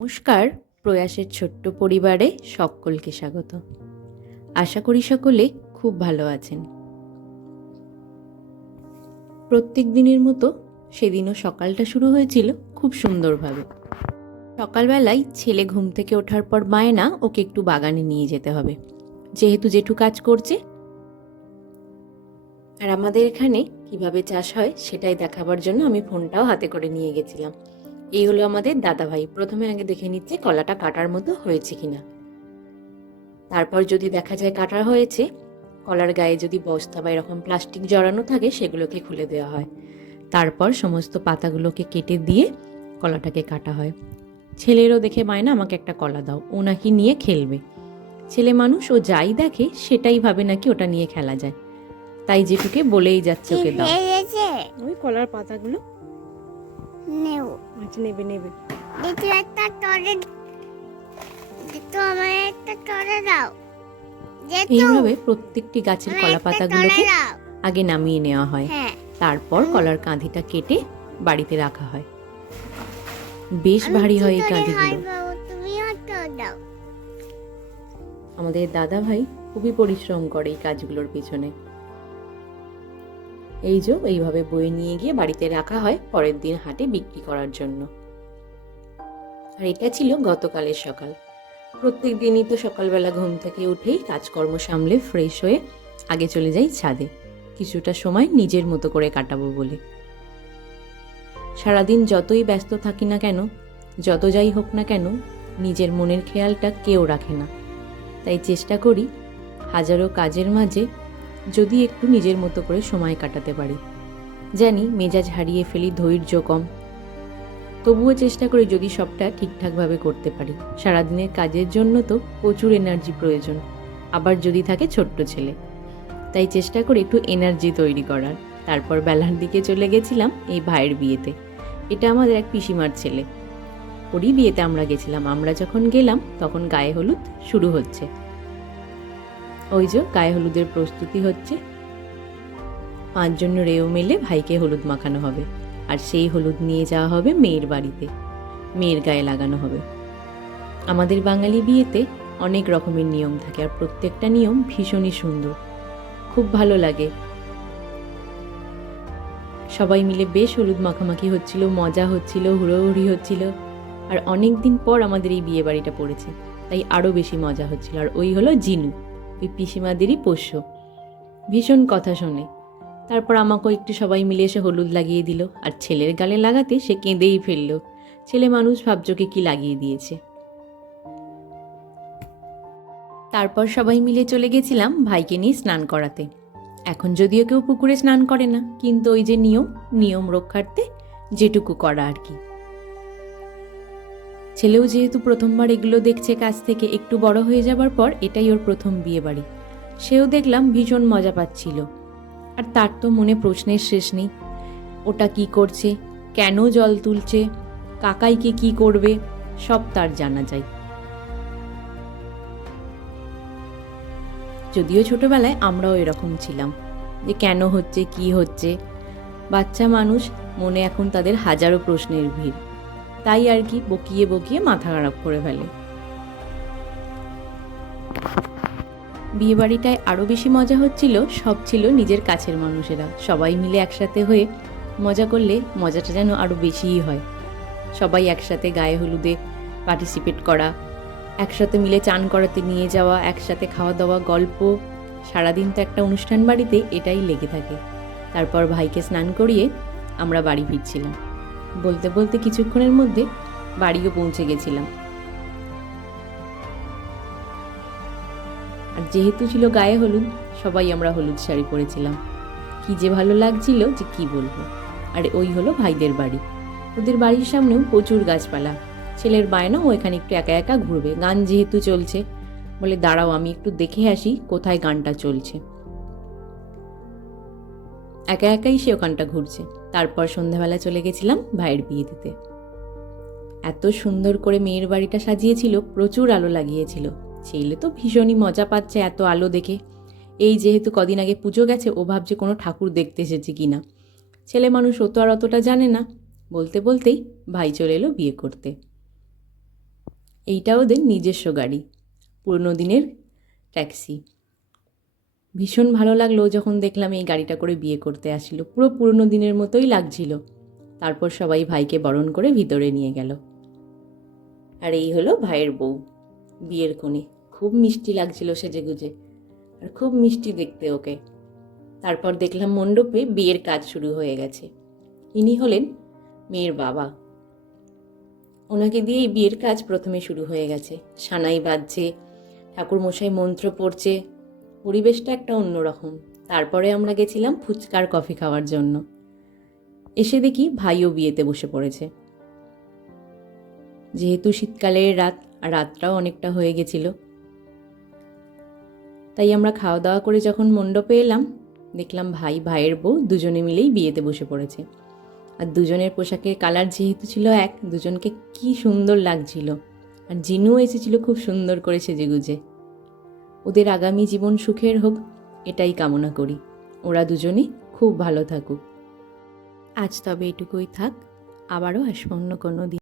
নমস্কার, প্রয়াসের ছোট্ট পরিবারে সকলকে স্বাগত। আশা করি সকলে খুব ভালো আছেন। প্রত্যেক দিনের মতো সেদিনও সকালটা শুরু হয়েছিল খুব সুন্দরভাবে। সকালবেলায় ছেলে ঘুম থেকে ওঠার পর বায়না ওকে একটু বাগানে নিয়ে যেতে হবে, যেহেতু জেঠু কাজ করছে। আর আমাদের এখানে কিভাবে চাষ হয় সেটাই দেখাবার জন্য আমি ফোনটাও হাতে করে নিয়ে গেছিলাম। এই হলো আমাদের দাদাভাই। প্রথমে আগে দেখে নিচ্ছে কলাটা কাটার মতো হয়েছে কিনা। তারপর যদি দেখা যায় কাটা হয়েছে, কলার গায়ে যদি বস্তা বা এরকম প্লাস্টিক জড়ানো থাকে সেগুলোকে খুলে দেওয়া হয়। তারপর সমস্ত পাতাগুলোকে কেটে দিয়ে কলাটাকে কাটা হয়। ছেলেরও দেখে বায়না আমাকে একটা কলা দাও, ও নাকি নিয়ে খেলবে। ছেলে মানুষ, ও যাই দেখে সেটাই ভাবে নাকি ওটা নিয়ে খেলা যায়, তাই যেটুকে বলেই যাচ্ছে ওকে দাও। ওই কলার পাতাগুলো নেও। আচ্ছা, নেবে নেবে। দ্বিতীয় একটা টরে দ্বিতীয় আমার একটা টরে দাও। এইভাবে প্রত্যেকটি গাছের কলা পাতাগুলোকে আগে নামিয়ে নেওয়া হয়। হ্যাঁ, তারপর কলার কাঁধিটা কেটে বাড়িতে রাখা হয়। বেশ ভারী হয় এই কাঁধিগুলো। তুমিও তো দাও। আমাদের দাদা ভাই খুবই পরিশ্রম করে এই কাজগুলোর পিছনে। এই যে এইভাবে বয়ে নিয়ে গিয়ে বাড়িতে রাখা হয় পরের দিন হাটে বিক্রি করার জন্য। আর এটা ছিল গতকালের সকাল। প্রত্যেক দিনই তো সকালবেলা ঘুম থেকে উঠেই কাজকর্ম সামলে ফ্রেশ হয়ে আগে চলে যাই ছাদে, কিছুটা সময় নিজের মতো করে কাটাবো বলে। সারাদিন যতই ব্যস্ত থাকি না কেন, যত যাই হোক না কেন, নিজের মনের খেয়ালটা কেউ রাখে না। তাই চেষ্টা করি হাজারো কাজের মাঝে যদি একটু নিজের মতো করে সময় কাটাতে পারি। জানি মেজাজ হারিয়ে ফেলি, ধৈর্য কম, তবুও চেষ্টা করি যদি সবটা ঠিকঠাকভাবে করতে পারি। সারাদিনের কাজের জন্য তো প্রচুর এনার্জি প্রয়োজন, আবার যদি থাকে ছোট্ট ছেলে, তাই চেষ্টা করি একটু এনার্জি তৈরি করার। তারপর বেলার দিকে চলে গেছিলাম এই ভাইয়ের বিয়েতে। এটা আমাদের এক পিসিমার ছেলে, ওরই বিয়েতে আমরা গেছিলাম। আমরা যখন গেলাম তখন গায়ে হলুদ শুরু হচ্ছে। ওই যে গায়ে হলুদের প্রস্তুতি হচ্ছে। 5 জন রেও মিলে ভাইকে হলুদ মাখানো হবে, আর সেই হলুদ নিয়ে যাওয়া হবে মেয়ের বাড়িতে, মেয়ের গায়ে লাগানো হবে। আমাদের বাঙালি বিয়েতে অনেক রকমের নিয়ম থাকে, আর প্রত্যেকটা নিয়ম ভীষণই সুন্দর, খুব ভালো লাগে। সবাই মিলে বেশ হলুদ মাখামাখি হচ্ছিল, মজা হচ্ছিল, হুড়োহুড়ি হচ্ছিল। আর অনেক দিন পর আমাদের এই বিয়ে বাড়িটা পড়েছে, তাই আরও বেশি মজা হচ্ছিল। আর ওই হলো জিনু, ওই পিসিমাদেরই পোষ্য, ভীষণ কথা শোনে। তারপর আমাকেও একটু সবাই মিলে এসে হলুদ লাগিয়ে দিল, আর ছেলের গালে লাগাতে সে কেঁদেই ফেলল। ছেলে মানুষ, ভাবজোকে কি লাগিয়ে দিয়েছে। তারপর সবাই মিলে চলে গেছিলাম ভাইকে নিয়ে স্নান করাতে। এখন যদিও কেউ পুকুরে স্নান করে না, কিন্তু ওই যে নিয়ম রক্ষার্থে যেটুকু করা আর কি। ছেলেও যেহেতু প্রথমবার এগুলো দেখছে কাছ থেকে, একটু বড় হয়ে যাবার পর এটাই ওর প্রথম বিয়ে বাড়ি, সেও দেখলাম ভীষণ মজা পাচ্ছিল। আর তার তো মনে প্রশ্নের শেষ নেই, ওটা কি করছে, কেন জল তুলছে, কাকাইকে কি করবে, সব তার জানা যায়। যদিও ছোটবেলায় আমরাও এরকম ছিলাম, যে কেন হচ্ছে, কি হচ্ছে। বাচ্চা মানুষ, মনে এখন তাদের হাজারো প্রশ্নের ভিড়, তাই আর কি বকিয়ে বকিয়ে মাথা খারাপ করে ফেলে। বিয়ে বাড়িটায় আরও বেশি মজা হচ্ছিল, সব ছিল নিজের কাছের মানুষেরা। সবাই মিলে একসাথে হয়ে মজা করলে মজাটা যেন আরও বেশিই হয়। সবাই একসাথে গায়ে হলুদে পার্টিসিপেট করা, একসাথে মিলে চান করাতে নিয়ে যাওয়া, একসাথে খাওয়া দাওয়া, গল্প। সারাদিন তো একটা অনুষ্ঠান বাড়িতে এটাই লেগে থাকে। তারপর ভাইকে স্নান করিয়ে আমরা বাড়ি ফিরছিলাম। বলতে বলতে কিছুক্ষণের মধ্যে বাড়িও পৌঁছে গেছিলাম। আর যেহেতু ছিল গায়ে হলুদ, সবাই আমরা হলুদ শাড়ি পরেছিলাম। কি যে ভালো লাগছিল যে কি বলবো। আর ওই হলো ভাইদের বাড়ি। ওদের বাড়ির সামনেও প্রচুর গাছপালা। ছেলের বায়না ও এখানে একটু একা একা ঘুরবে, গান যেহেতু চলছে। বলে দাঁড়াও আমি একটু দেখে আসি কোথায় গানটা চলছে। একা একাই সে ওখানটা ঘুরছে। তারপর সন্ধ্যাবেলা চলে গেছিলাম ভাইয়ের বিয়ে দিতে। এত সুন্দর করে মেয়ের বাড়িটা সাজিয়েছিল, প্রচুর আলো লাগিয়েছিল। ছেলে তো ভীষণই মজা পাচ্ছে এত আলো দেখে। এই যেহেতু কদিন আগে পুজো গেছে, ও ভাবছে কোনো ঠাকুর দেখতে এসেছে কিনা। ছেলে মানুষ, ও তো আর অতটা জানে না। বলতে বলতেই ভাই চলে এলো বিয়ে করতে। এইটা ওদের নিজস্ব গাড়ি, পুরনো দিনের ট্যাক্সি। ভীষণ ভালো লাগলো যখন দেখলাম এই গাড়িটা করে বিয়ে করতে আসছিল, পুরো পুরনো দিনের মতোই লাগছিল। তারপর সবাই ভাইকে বরণ করে ভিতরে নিয়ে গেল। আর এই হলো ভাইয়ের বউ, বিয়ের কোণে। খুব মিষ্টি লাগছিল সেজেগুজে, আর খুব মিষ্টি দেখতে ওকে। তারপর দেখলাম মণ্ডপে বিয়ের কাজ শুরু হয়ে গেছে। ইনি হলেন মেয়ের বাবা। ওনাকে দিয়ে এই বিয়ের কাজ প্রথমে শুরু হয়ে গেছে। সানাই বাজছে, ঠাকুরমশাই মন্ত্র পড়ছে, পরিবেশটা একটা অন্যরকম। তারপরে আমরা গেছিলাম ফুচকার কফি খাওয়ার জন্য। এসে দেখি ভাইও বিয়েতে বসে পড়েছে। যেহেতু শীতকালের রাত, আর রাতটাও অনেকটা হয়ে গেছিল, তাই আমরা খাওয়া দাওয়া করে যখন মণ্ডপে এলাম, দেখলাম ভাই ভাইয়ের বউ দুজনে মিলেই বিয়েতে বসে পড়েছে। আর দুজনের পোশাকের কালার যেহেতু ছিল এক, দুজনকে কি সুন্দর লাগছিল। আর জিনুও এসেছিল খুব সুন্দর করে সেজেগুজে। ওদের আগামী জীবন সুখের হোক, এটাই কামনা করি। ওরা দুজনেই খুব ভালো থাকুক। আজ তবে এটুকুই থাক, আবারও আসবো অন্য কোনো দিন।